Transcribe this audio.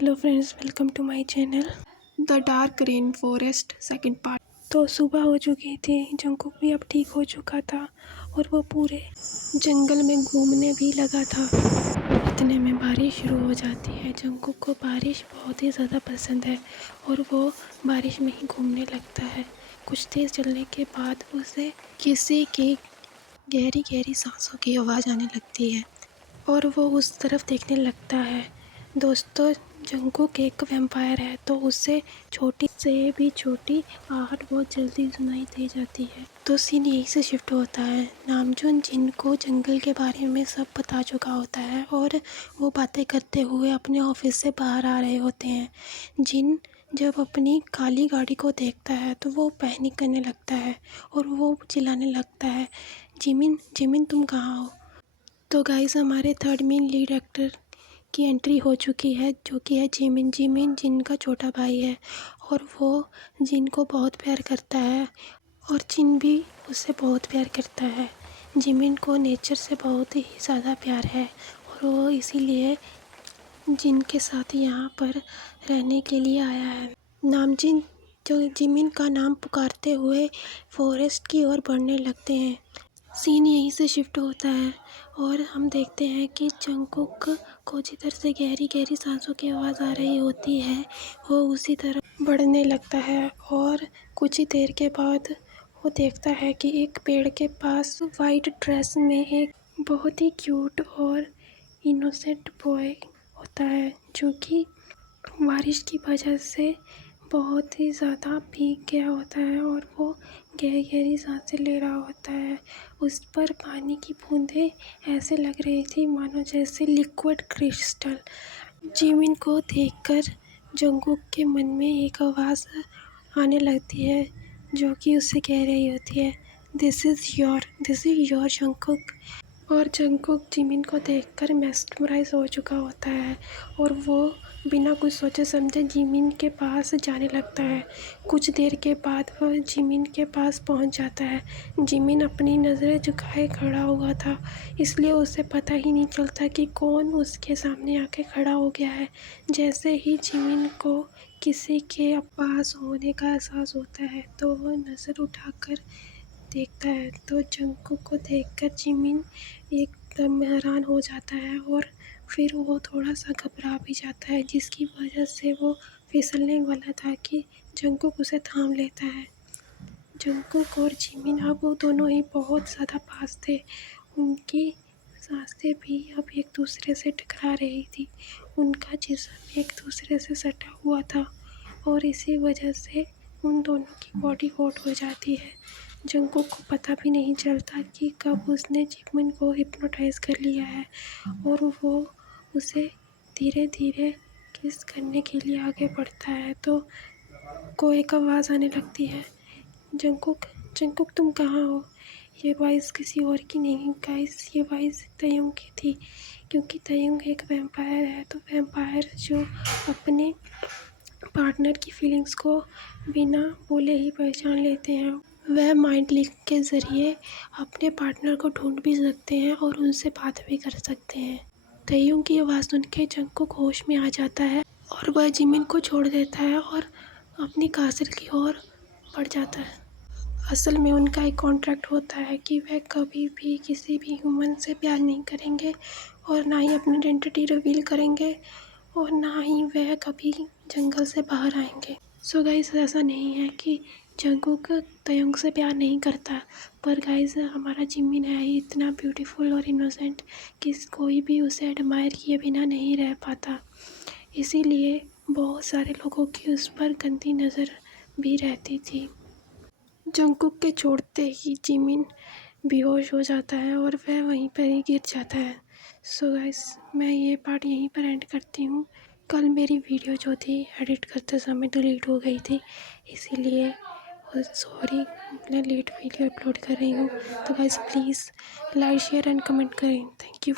Hello friends, welcome to my channel the dark rain forest second part. तो सुबह हो चुकी थी, जंगकुक भी अब ठीक हो चुका था और वो पूरे जंगल में घूमने भी लगा था। इतने में बारिश शुरू हो जाती है। जंगकुक को बारिश बहुत ही ज़्यादा पसंद है और वो बारिश में ही घूमने लगता है। कुछ तेज़ चलने के बाद उसे किसी की गहरी गहरी सांसों की आवाज़ आने लगती है और वो उस तरफ देखने लगता है। दोस्तों, जंगकुक एक वैम्पायर है, तो उससे छोटी से भी छोटी आहट बहुत जल्दी सुनाई दे जाती है। तो सीन यहीं से शिफ्ट होता है। नामजून जिनको जंगल के बारे में सब पता चुका होता है और वो बातें करते हुए अपने ऑफिस से बाहर आ रहे होते हैं। जिन जब अपनी काली गाड़ी को देखता है तो वो पैनिक करने लगता है और वो चिल्लाने लगता है, जिमिन जिमिन तुम कहाँ हो। तो गाइस, हमारे थर्ड मेन लीड एक्टर की एंट्री हो चुकी है, जो कि है जिमिन। जिमिन जिन का छोटा भाई है और वो जिन को बहुत प्यार करता है और जिन भी उससे बहुत प्यार करता है। जिमिन को नेचर से बहुत ही ज़्यादा प्यार है और वो इसीलिए जिन के साथ यहाँ पर रहने के लिए आया है। नामजिन जो जिमिन का नाम पुकारते हुए फॉरेस्ट की ओर बढ़ने लगते हैं। सीन यहीं से शिफ्ट होता है और हम देखते हैं कि जंगकुक को जिधर से गहरी गहरी सांसों की आवाज़ आ रही होती है वो उसी तरफ बढ़ने लगता है और कुछ ही देर के बाद वो देखता है कि एक पेड़ के पास वाइट ड्रेस में एक बहुत ही क्यूट और इनोसेंट बॉय होता है, जो कि बारिश की वजह से बहुत ही ज़्यादा भीग गया होता है और वो गहरी गहरी सांसें ले रहा होता है। उस पर पानी की बूंदें ऐसे लग रही थी मानो जैसे लिक्विड क्रिस्टल। जिमिन को देखकर जंगकुक के मन में एक आवाज़ आने लगती है, जो कि उससे कह रही होती है, दिस इज़ योर जंगकुक। और जंगकुक जिमिन को देखकर मेस्मराइज हो चुका होता है और वो बिना कुछ सोचे समझे जिमिन के पास जाने लगता है। कुछ देर के बाद वह जिमिन के पास पहुंच जाता है। जिमिन अपनी नज़रें झुकाए खड़ा हुआ था, इसलिए उसे पता ही नहीं चलता कि कौन उसके सामने आके खड़ा हो गया है। जैसे ही जिमिन को किसी के पास होने का एहसास होता है तो वह नज़र उठाकर देखता है, तो जंगकुक को देखकर जिमिन एकदम हैरान हो जाता है और फिर वो थोड़ा सा घबरा भी जाता है, जिसकी वजह से वो फिसलने वाला था कि जंगकुक उसे थाम लेता है। जंगकुक और जिमिन अब वो दोनों ही बहुत ज़्यादा पास थे। उनकी सांसें भी अब एक दूसरे से टकरा रही थी। उनका जिस्म एक दूसरे से सटा हुआ था और इसी वजह से उन दोनों की बॉडी हॉट हो जाती है। जंगकुक को पता भी नहीं चलता कि कब उसने जिमिन को हिप्नोटाइज कर लिया है और वो उसे धीरे धीरे किस करने के लिए आगे बढ़ता है। तो को एक आवाज़ आने लगती है, जंगकुक जंगकुक तुम कहाँ हो। ये वॉइस किसी और की नहीं गाइस, ये वॉइस तयुंग की थी, क्योंकि तयुंग एक वैम्पायर है। तो वैम्पायर जो अपने पार्टनर की फीलिंग्स को बिना बोले ही पहचान लेते हैं, वह माइंड लिंक के ज़रिए अपने पार्टनर को ढूंढ भी सकते हैं और उनसे बात भी कर सकते हैं। तयुंग की आवाज़ सुन के जंगकुक होश में आ जाता है और वह जिमिन को छोड़ देता है और अपनी कासिल की ओर बढ़ जाता है। असल में उनका एक कॉन्ट्रैक्ट होता है कि वह कभी भी किसी भी ह्यूमन से प्यार नहीं करेंगे और ना ही अपनी आइडेंटिटी रिवील करेंगे और ना ही वह कभी जंगल से बाहर आएंगे। सो गाइस, ऐसा नहीं है कि जंगकुक तयुंग से प्यार नहीं करता, पर गाइस हमारा जिमिन है ही इतना ब्यूटीफुल और इनोसेंट कि कोई भी उसे एडमायर किए बिना नहीं रह पाता। इसीलिए बहुत सारे लोगों की उस पर गंदी नज़र भी रहती थी। जंगकुक के छोड़ते ही जिमिन बेहोश हो जाता है और वह वहीं पर ही गिर जाता है। सो गाइस, मैं ये पार्ट यहीं पर एंड करती हूँ। कल मेरी वीडियो जो थी एडिट करते समय डिलीट हो गई थी, इसीलिए सॉरी, मैं लेट वीडियो अपलोड कर रही हूँ। तो guys please like share and comment करें। Thank you.